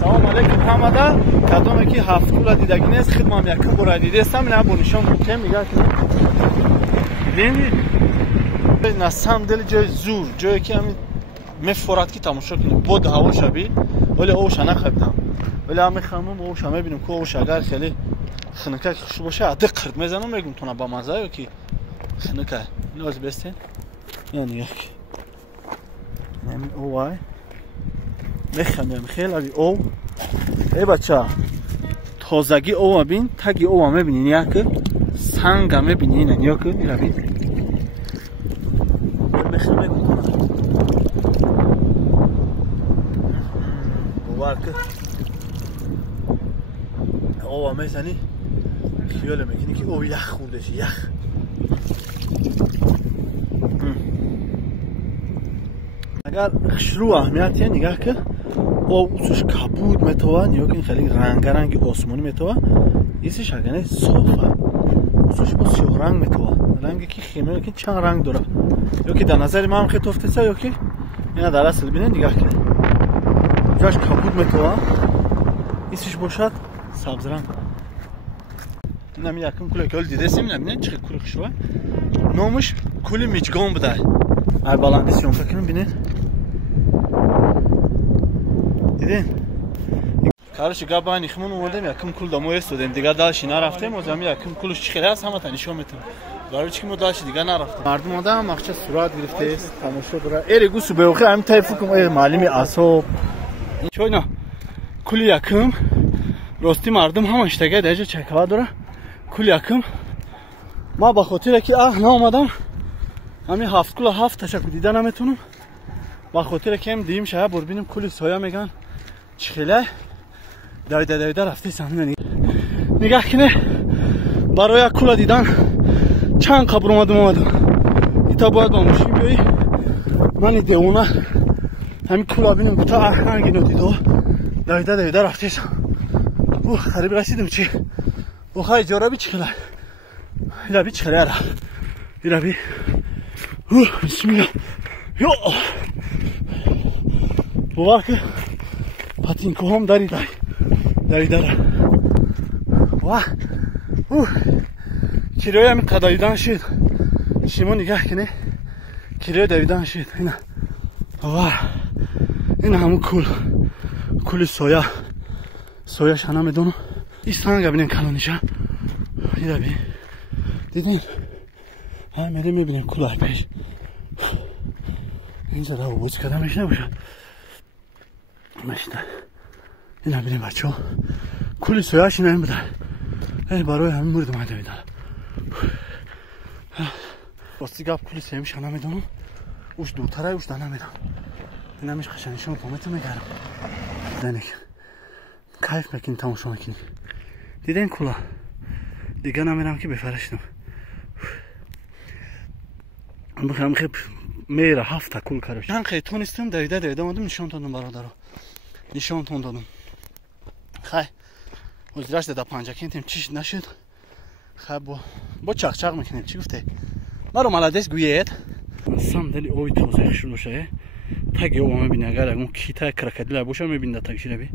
салом алейкум ҳамада. Кадоме ки ҳафтула дидагӣ нест хидмам якум бора дидестам ина бо нишон мутем мегӯяд бинед на самом деле ҷои зур ҷое ки ҳамин мефорад ки тамошо кунем бод ҳаво шаби вале овша нахабидам вале ҳам мехамам овша мебинем ки овша агар хеле хинука ки хуш боша адиқ қирд мезанам мегум тона ба маза ё ки хинука ноз бестен яъни як нами овай мехамем хел аби ов эй бача тозаги ова бин таги ова мебинин як санга мебинин як ираби мехамем оварк ова мезани خیال میکنی که او یخ خورده شه یخ اگر شروع اهمیت یه نگاه که او اوسش کبود میتوه یا که خیلی رنگ آسمانی میتوه ایسش اگه صافه اوسش با سیاه رنگ میتوه رنگی که خیمه که چند رنگ داره یا که در نظر من خیلی توفته یا که اینا در اصل بینه نگاه که جاش کبود میتوه ایسش باشد سبز رنگ نمی یکم کلی کل دیدستیم نمی چه کلی خوشوه نامش کلی میچگان بوده هر بلندی سیون فکرم بینید دیدین کارش گابانی خمون اومدیم یکم کل دمو استودیم دیگه دالشی نرفتیم و زمین یکم کلش چی خیلی هست همه تنشون میتونم برای چی که دالشی دیگه نرفتیم مردم آدم مخصوص سرعت گرفته است تماشا داره ایری گوسو بخیر همین تایفو کم ای معلمی اعصاب چون نه کلی یکم راستی مردم هم اشتگاه دیگه چکوا داره کل یکم ما با خاطر که نامدم همین هفت کل هفت تشکر دیده نمیتونم با خاطر که هم دیم شب بربینیم کل سایه میگن چخیله دویده رفته سمینه نگاه کنه برای کل دیدن چند قبر اومدم ایتا باید با ماشین بیایی من دیونه همین کل بینیم گوتا احنگی نو دیده دویده رفته سم قریب رسیدم چی بخواه اجاره بی چخیله ایلا بی چخیله را ایلا بی بسم الله یا بوار که پاتینکو هم داری را واه کیلوی همین قدایدان شد شما نگاه کنه کیلوی دویدان شد اینا واه این همون کل سویا شنا میدونم ایستان ببینیم کلانیشا اینا ببین دیدین ها میریم میبینیم کلاه پیش اینجا رو بوز کدامش نباشه ماشین اینا ببینیم بچه‌ها کلی سویاش اینا بده ای برای همین مورد اومده میدن واسه گپ کلی سیم شنا میدونم اوش دورتره اوش دانا میدم اینا میش قشنگشون کومتو میگیرم دنیک کیف میکنی تماشا میکنی دیدین کلا دیگه نمیرم که بفرشتم بخیرم خیلی میره هفته کل کارش من خیلی تونستم دویده اومدم نشان تاندم برادرها نشان تاندم خیلی حضورش داده پنجه کنیم چیش نشد خیلی با چق میکنیم چی گفته برو ملادس گوید سم دلی اوی توزه شروع شه تاگه او میبینه اگر اون کیتا کرکدیل باشه میبینه تاگشی رو بی